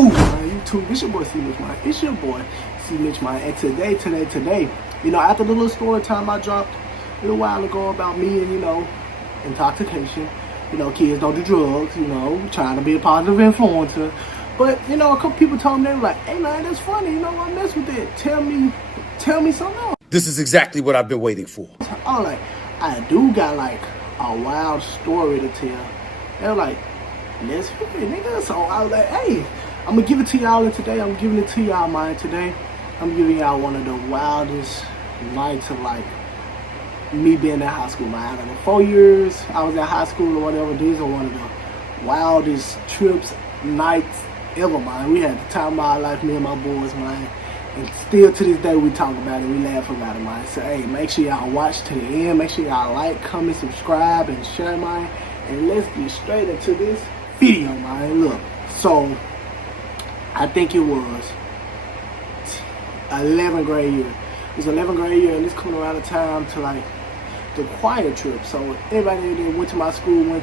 YouTube, man, YouTube. It's your boy C Mitch, man. It's your boy C Mitch, man. And today, you know, after the little story time I dropped a little while ago about me and, you know, intoxication, you know, kids don't do drugs, you know, trying to be a positive influencer. But, you know, a couple people told me, they were like, hey, man, that's funny, you know, I mess with it. Tell me something else. This is exactly what I've been waiting for. I was like, I do got, like, a wild story to tell. They were like, let's hear it, nigga. So I was like, hey, I'm gonna give it to y'all today. I'm giving it to y'all, man, today. I'm giving y'all one of the wildest nights of, like, me being in high school, man. Like, 4 years I was in high school or whatever. These are one of the wildest trips, nights ever, man. We had the time of our life, me and my boys, man. And still to this day, we talk about it, we laugh about it, man. So, hey, make sure y'all watch to the end. Make sure y'all like, comment, subscribe, and share, man. And let's get straight into this video, man. Look, so I think it was 11th grade year. It was 11th grade year, and it's coming around the time to, like, the choir trip. So anybody that went to my school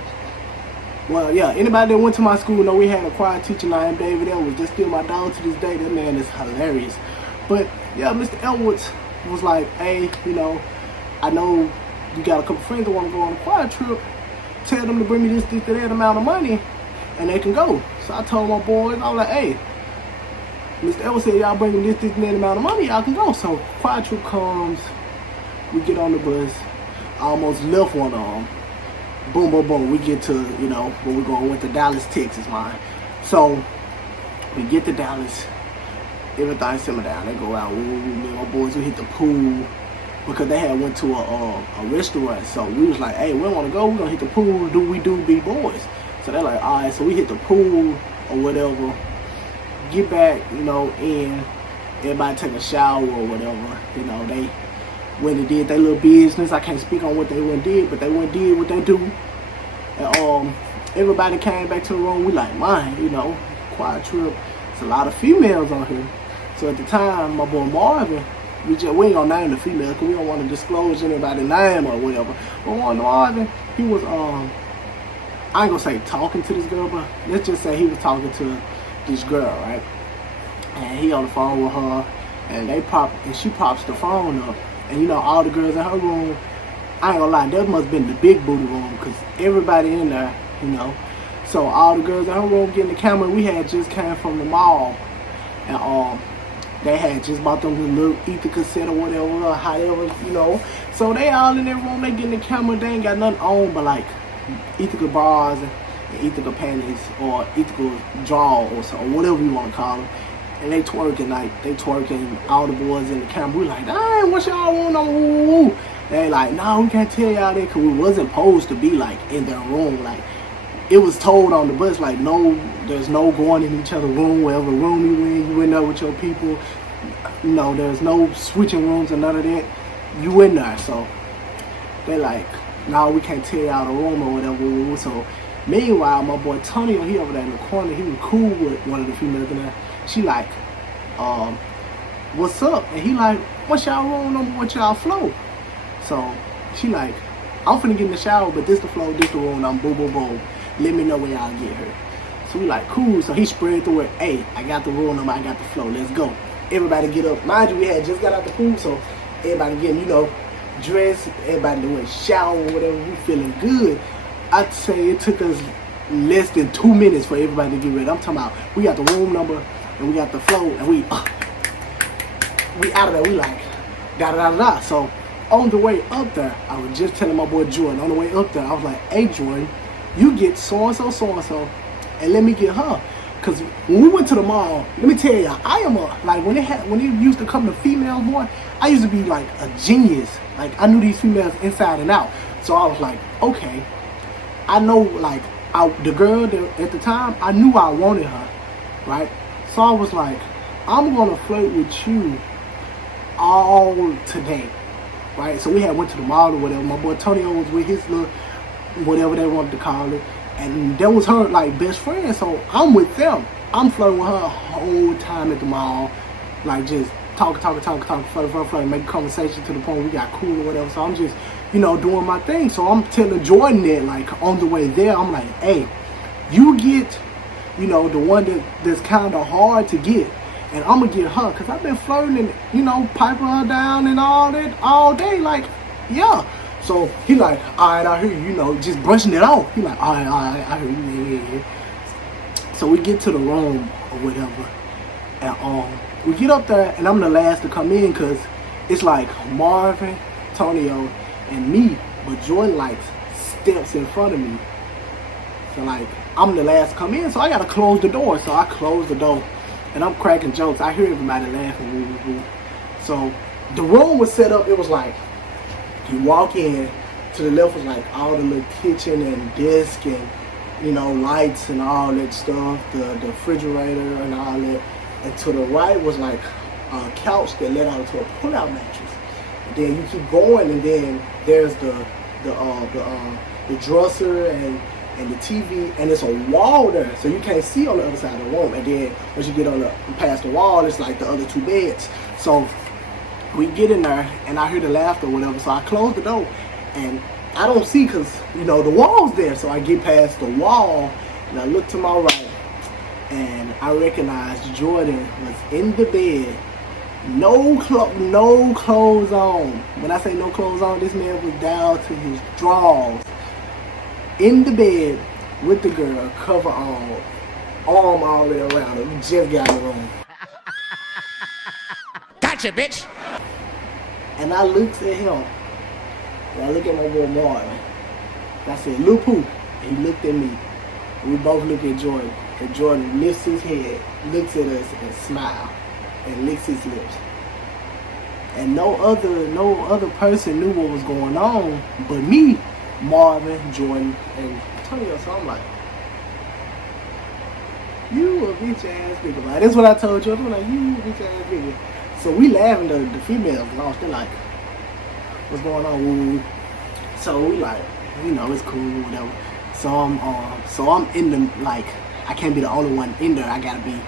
anybody that went to my school know we had a choir teacher named David Edwards. That's still my dog to this day. That man is hilarious. But yeah, Mr. Edwards was like, hey, you know, I know you got a couple friends that want to go on a choir trip. Tell them to bring me this, that amount of money, and they can go. So I told my boys, I was like, hey, Mr. Edwards said y'all bring them this, that amount of money, y'all can go. So choir trip comes, we get on the bus. I almost left one of them. Boom, boom, boom. We get to, you know, where we're going with to Dallas, Texas, man. So we get to Dallas. Everything simmer down. They go out. Me and my boys, we hit the pool because they had went to a restaurant. So we was like, hey, we don't want to go. We're going to hit the pool. Do we be boys? So they're like, all right. So we hit the pool or whatever. Get back, you know, in. Everybody take a shower or whatever. You know, they went and did their little business. I can't speak on what they went and did, but they went and did what they do. And everybody came back to the room. We like, man, you know, choir trip. It's a lot of females on here. So at the time, my boy Marvin, we ain't gonna name the female because we don't want to disclose anybody's name or whatever. But one Marvin, he was I ain't gonna say talking to this girl, but let's just say he was talking to this girl, right? And he on the phone with her, and she pops the phone up. And you know, all the girls in her room, I ain't gonna lie, that must have been the big booty room because everybody in there, you know. So all the girls in her room getting the camera. We had just came from the mall, and they had just bought them the little ether cassette or whatever, or however, you know. So they all in their room, they getting the camera. They ain't got nothing on but like ethical bras and ethical panties or ethical draw or so, or whatever you want to call them. And they twerking, all the boys in the camera. We like, dang, what y'all want on? They like, nah, we can't tell y'all that because we wasn't supposed to be like in their room. Like, it was told on the bus, like, no, there's no going in each other's room. Wherever room you in there with your people. You know, there's no switching rooms or none of that. You in there. So they like, nah, we can't tell y'all the room or whatever. So meanwhile, my boy Tony, he over there in the corner, he was cool with one of the females in there. She like, what's up? And he like, what's y'all room number? What's y'all flow? So she like, I'm finna get in the shower, but this the flow, this the room number, boom, boom, boom. Let me know when y'all get her. So we like, cool. So he spread through it. Hey, I got the room number, I got the flow. Let's go. Everybody get up. Mind you, we had just got out the pool, so everybody getting, you know, dressed. Everybody doing shower or whatever. We feeling good. I'd say it took us less than 2 minutes for everybody to get ready. I'm talking about, we got the room number and we got the flow, and we out of there. We like, da-da-da-da. So on the way up there, I was just telling my boy Jordan, on the way up there, I was like, hey, Jordan, you get so-and-so, and let me get her. Because when we went to the mall, let me tell y'all, I am when it used to come to females more, I used to be like a genius. Like, I knew these females inside and out. So I was like, okay, I know, like, the girl that, at the time, I knew I wanted her, right? So I was like, I'm going to flirt with you all today, right? So we had went to the mall or whatever. My boy Tony was with his little, whatever they wanted to call it. And that was her, like, best friend. So I'm with them. I'm flirting with her the whole time at the mall. Like, just talking, flirting, make conversation to the point we got cool or whatever. So I'm just, you know, doing my thing. So I'm telling Jordan that, like, on the way there, I'm like, hey, you get you know, the one that's kind of hard to get. And I'm going to get her because I've been flirting and, you know, piping her down and all that all day. Like, yeah. So he like, all right, I hear you, you know, just brushing it off. He like, all right, I hear you. Yeah. So we get to the room or whatever. And we get up there and I'm the last to come in because it's like Marvin, Tonio, and me. But Jordan like steps in front of me. So like, I'm the last to come in. So I got to close the door. So I close the door. And I'm cracking jokes. I hear everybody laughing. Woo, woo, woo. So the room was set up. It was like you walk in. To the left was like all the little kitchen and desk and, you know, lights and all that stuff. The refrigerator and all that. And to the right was like a couch that led out to a pull-out mattress. And then you keep going, and then there's the dresser and the TV, and it's a wall there, so you can't see on the other side of the room. And then once you get past the wall, it's like the other two beds. So we get in there, and I hear the laughter or whatever, so I close the door, and I don't see because, you know, the wall's there. So I get past the wall, and I look to my right, and I recognized Jordan was in the bed, no clothes on. When I say no clothes on, this man was down to his drawers, in the bed with the girl, cover all, arm all the way around him. We just got in the room. Gotcha, bitch. And I looked at him, and I looked at my boy Martin. And I said, Lil Pooh. And he looked at me. And we both looked at Jordan. And Jordan lifts his head, looks at us, and smiles, and licks his lips. And no other person knew what was going on but me, Marvin, Jordan, and Tonio. So I'm like, you a bitch ass nigga. Like, that's what I told you. I'm like, you a bitch ass nigga. So we laughing, the females lost. They're like, what's going on? Woo? So we like, you know, it's cool, whatever. So I'm in the, like, I can't be the only one in there. I gotta be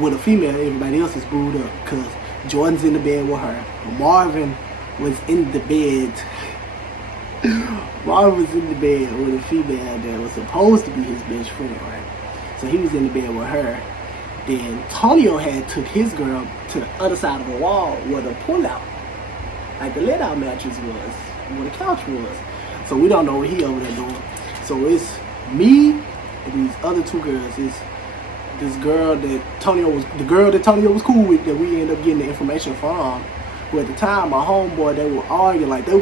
with a female. Everybody else is booed up because Jordan's in the bed with her. Marvin was in the bed. Marvin was in the bed with a female that was supposed to be his best friend, right? So he was in the bed with her. Then Tonio had took his girl to the other side of the wall where the pull-out, like the let-out mattress was, where the couch was. So we don't know what he over there doing. So it's me and these other two girls. It's this girl that Tonio was cool with, that we ended up getting the information from. Who at the time, my homeboy, they were arguing, like they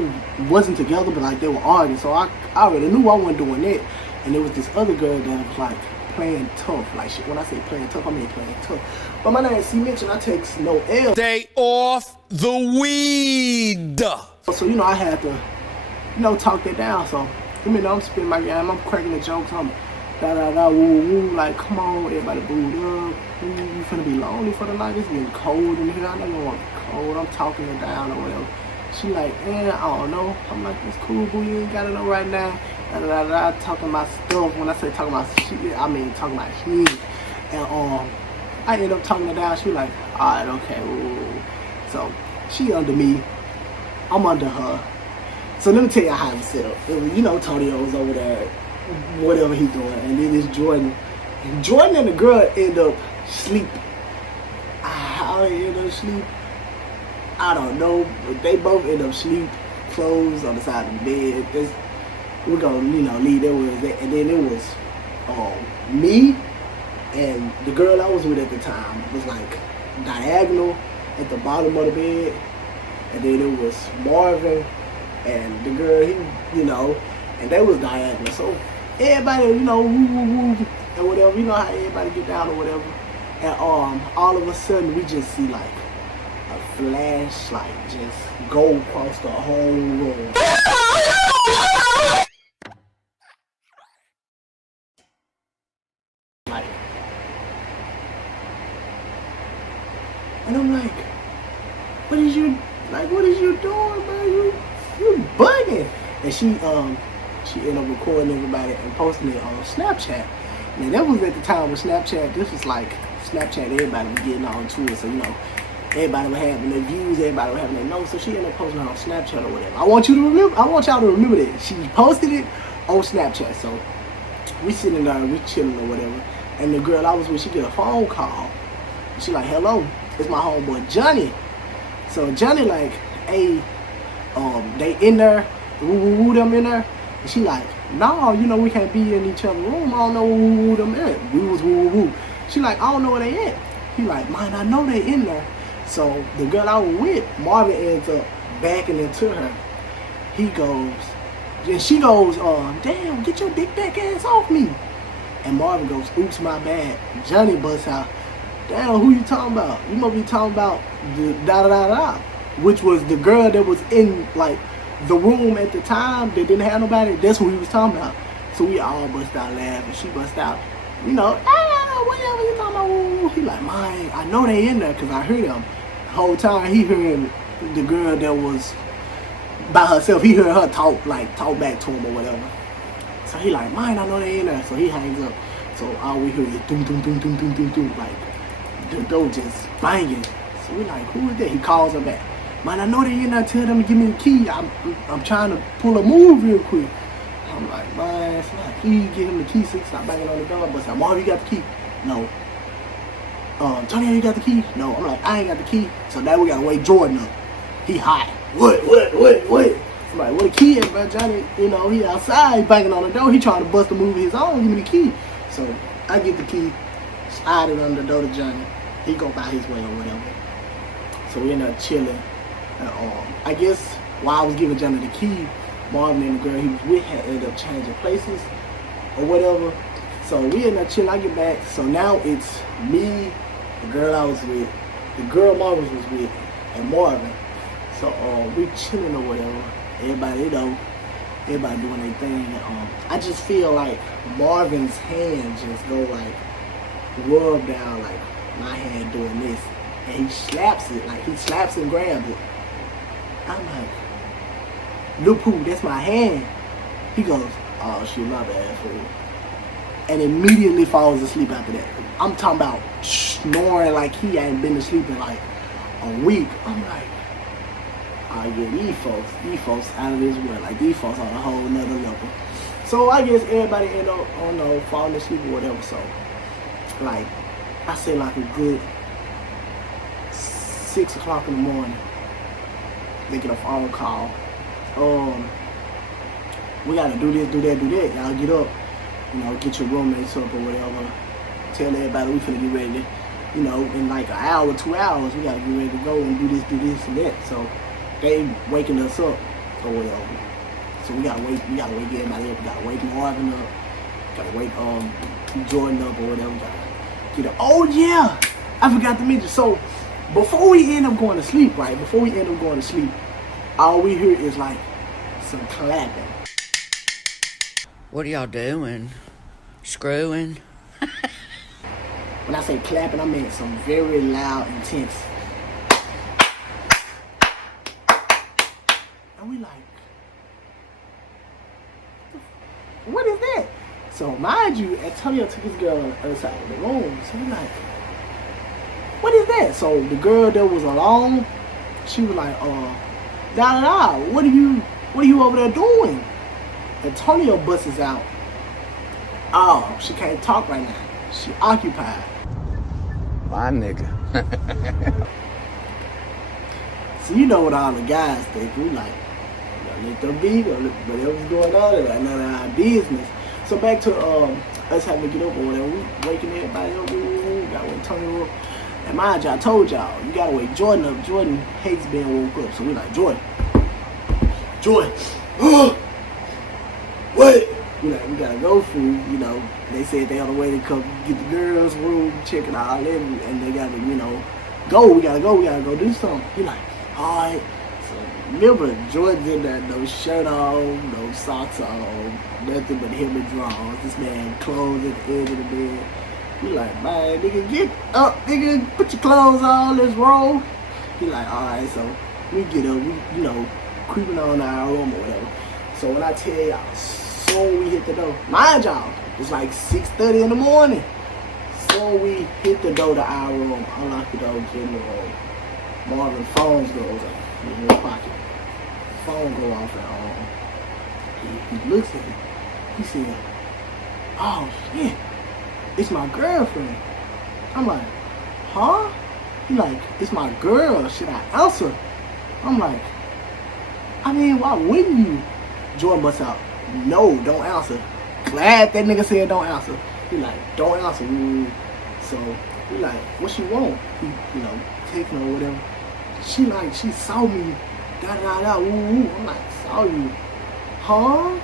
wasn't together, but like they were arguing. So I already knew I wasn't doing that. And there was this other girl that was like playing tough. Like, shit, when I say playing tough, I mean playing tough. But my name is C. Mitch, and I take no L. Stay off the weed. So, you know, I had to, you know, talk that down. So, you know, I'm spitting my game, I'm cracking the jokes, I'm woo woo, like, come on, everybody booed up. You finna be lonely for the night. It's getting cold in here. I know you want cold. I'm talking her down or whatever. She like, I don't know. I'm like, it's cool, boo. You ain't gotta know right now. Talking my stuff. When I say talking about shit, I mean talking about shit. And I end up talking her down. She like, alright, okay. Ooh. So she under me. I'm under her. So let me tell you how it was set up. It was, you know, Tonio was over there, whatever he doing, and then it's Jordan. And Jordan and the girl end up sleep. How they end up sleep, I don't know, but they both end up sleep, clothes on the side of the bed. We're gonna, you know, leave that where it's at. And then it was me and the girl I was with at the time was like diagonal at the bottom of the bed. And then it was Marvin and the girl, he, you know, and they was diagonal. So everybody, you know, woo woo woo and whatever, you know how everybody get down or whatever. And all of a sudden we just see like a flashlight just go across the whole room. Like, and I'm like, what is you doing, man? You bugging. And she ended up recording everybody and posting it on Snapchat. And that was at the time with Snapchat. This was like Snapchat, everybody was getting on to it. So, you know, everybody was having their views, everybody was having their notes. So she ended up posting it on Snapchat or whatever. I want y'all to remember that. She posted it on Snapchat. So we sitting there, we chilling or whatever. And the girl I was with, she get a phone call. She like, hello, it's my homeboy Johnny. So Johnny like, hey, they in there, woo them in there. And she like, no, we can't be in each other's room. I don't know woo them in. We was woo. She like, I don't know where they at. He like, man, I know they in there. So the girl I was with, Marvin ends up backing into her. He goes, and she goes, damn, get your big back ass off me. And Marvin goes, oops, my bad. Johnny busts out, damn, who you talking about? You must be talking about the da-da-da-da, which was the girl that was in, like, the room at the time that didn't have nobody. That's who he was talking about. So we all bust out laughing. She bust out, whatever you talking about. He like, man, I know they in there because I heard them. The whole time he heard the girl that was by herself. He heard her talk back to him or whatever. So he like, man, I know they in there. So he hangs up. So all we hear is doom, doom, doom, doom, doom, doom, doom. Like, the door just banging. So we like, who is that? He calls her back. Man, I know they in there. Tell them to give me the key. I'm trying to pull a move real quick. I'm like, man, please give him the key. So he stop banging on the door. But I'm Marv, you got the key? No. Tony, you got the key? No. I'm like, I ain't got the key. So now we gotta wake Jordan up. He hot. What? I'm like, where the key at, bro? Johnny, he outside banging on the door. He trying to bust a move of his own. Give me the key. So I get the key, slide it under the door to Johnny. He go by his way or whatever. So we end up chilling. I guess while I was giving Johnny the key, Marvin and the girl he was with had ended up changing places or whatever. So we ended up chilling. I get back. So now it's me, the girl I was with, the girl Marvin was with, and Marvin. So we chilling or whatever. Everybody doing their thing. I just feel like Marvin's hand just go like rub down like my hand doing this, and he slaps it, like he slaps and grabs it. I'm like, Lil Pooh, that's my hand. He goes, oh shit, my bad, fool. And immediately falls asleep after that. I'm talking about snoring like he ain't been asleep in like a week. I'm like, oh yeah, these folks out of this world. Like these folks on a whole nother level. So I guess everybody end up, falling asleep or whatever. So like, I say like a good 6 o'clock in the morning, they get a phone call. We gotta do this, do that. Y'all get up, get your roommates up or whatever. Tell everybody we finna get ready to, in like an hour, 2 hours, we gotta get ready to go and do this and that. So they waking us up or whatever. So we gotta wake everybody up. We gotta wake Marvin up. Gotta wake Jordan up or whatever. We gotta get up. Oh yeah, I forgot to mention. So before we end up going to sleep, all we hear is like some clapping. What are y'all doing? Screwing? When I say clapping, I mean some very loud, intense. And we like, what is that? So mind you, Antonio took his girl on the other side of the room. So we like, what is that? So the girl that was alone, she was like, what are you over there doing? Antonio busts out, oh, she can't talk right now. She occupied. My nigga. So you know what all the guys think. We like, let them be, whatever's going on, it's like none of our business. So back to us having to get up or whatever, we waking everybody up, we gotta wake Tony up. And mind you, I told y'all, you gotta wake Jordan up. Jordan hates being woke up. So we like, Jordan, what? We gotta go food, They said they on the way to come get the girls' room, check it out, and they gotta, go. We gotta go do something. He like, all right. So remember, Jordan's in there, no shirt on, no socks on, nothing but him and drawers. This man clothes at the edge of the bed. We like, man, nigga, get up, nigga, put your clothes on, let's roll. He like, all right. So we get up, we, creeping on our room or whatever. So when I tell y'all, soon we hit the door, mind y'all, it's like 6:30 in the morning. So we hit the door to our room, unlock the door, get in the room. Marvin's phone goes off in his pocket. Phone go off and he looks at it. He said, oh shit, it's my girlfriend. I'm like, huh? He like, it's my girl. Should I answer? I'm like, I mean, why wouldn't you? Jordan busts out, no, don't answer. Glad that nigga said don't answer. He like, don't answer. Ooh. So we like, what she want? He, taking her or whatever. She like, she saw me. Da da da. Ooh. I'm like, saw you? Huh?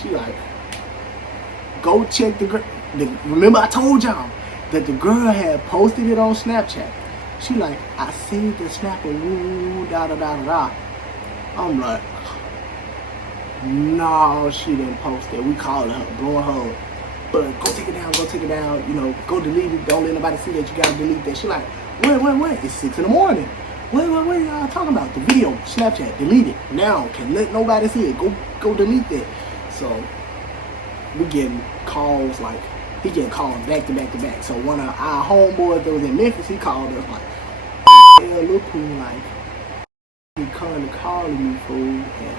She like, go check the girl. Remember I told y'all that the girl had posted it on Snapchat. She like, I seen the snapper. Ooh, da da da da da. I'm like, no, she didn't post it. We called her, blowing her up. But go take it down, go delete it. Don't let nobody see that you gotta delete that. She like, wait. It's 6 in the morning. Wait, y'all talking about? The video, Snapchat, delete it. Now, can't let nobody see it. Go delete that. So, we getting calls like, he getting calls back to back to back. So one of our homeboys that was in Memphis, he called us like, hell, look who, like, he coming to calling me, fool. And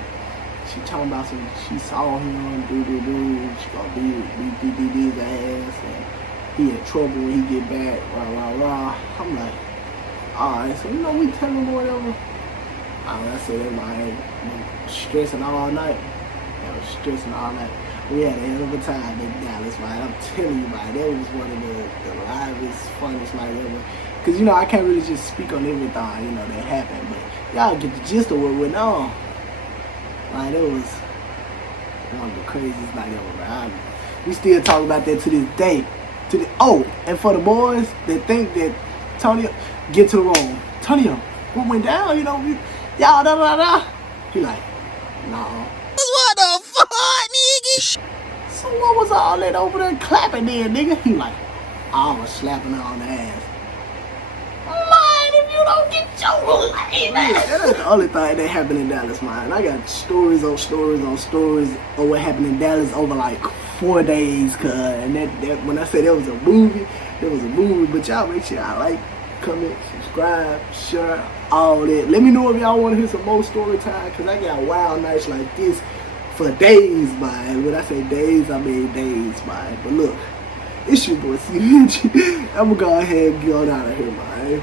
she talking about some, she saw him, do. She gonna beat his ass, and he in trouble when he get back, rah. I'm like, alright, so we tell him whatever. I said, I ain't stressing all night. We had a hell of a time in Dallas, man. I'm telling you, man, that was one of the livest, funnest night ever. Cause I can't really just speak on everything, that happened, but y'all get the gist of what went on. Like, it was one of the craziest night ever, man. We still talk about that to this day. And for the boys that think that Tonio, get to the room. Tonio, what went down? Y'all da. He like, nah. What the fuck, nigga? So what was all that over there clapping then, nigga? He like, I was slapping her on the ass. Man, if you don't get your lame ass. That's the only thing that happened in Dallas, man. I got stories on stories of what happened in Dallas over like 4 days, cuz. And that when I said there was a movie, But y'all make sure y'all like, comment, subscribe, share, all that. Let me know if y'all want to hear some more story time, cause I got wild nights like this for days, man. When I say days, I mean days, man. But look, it's your boy C. I'm gonna go ahead and get on out of here, man.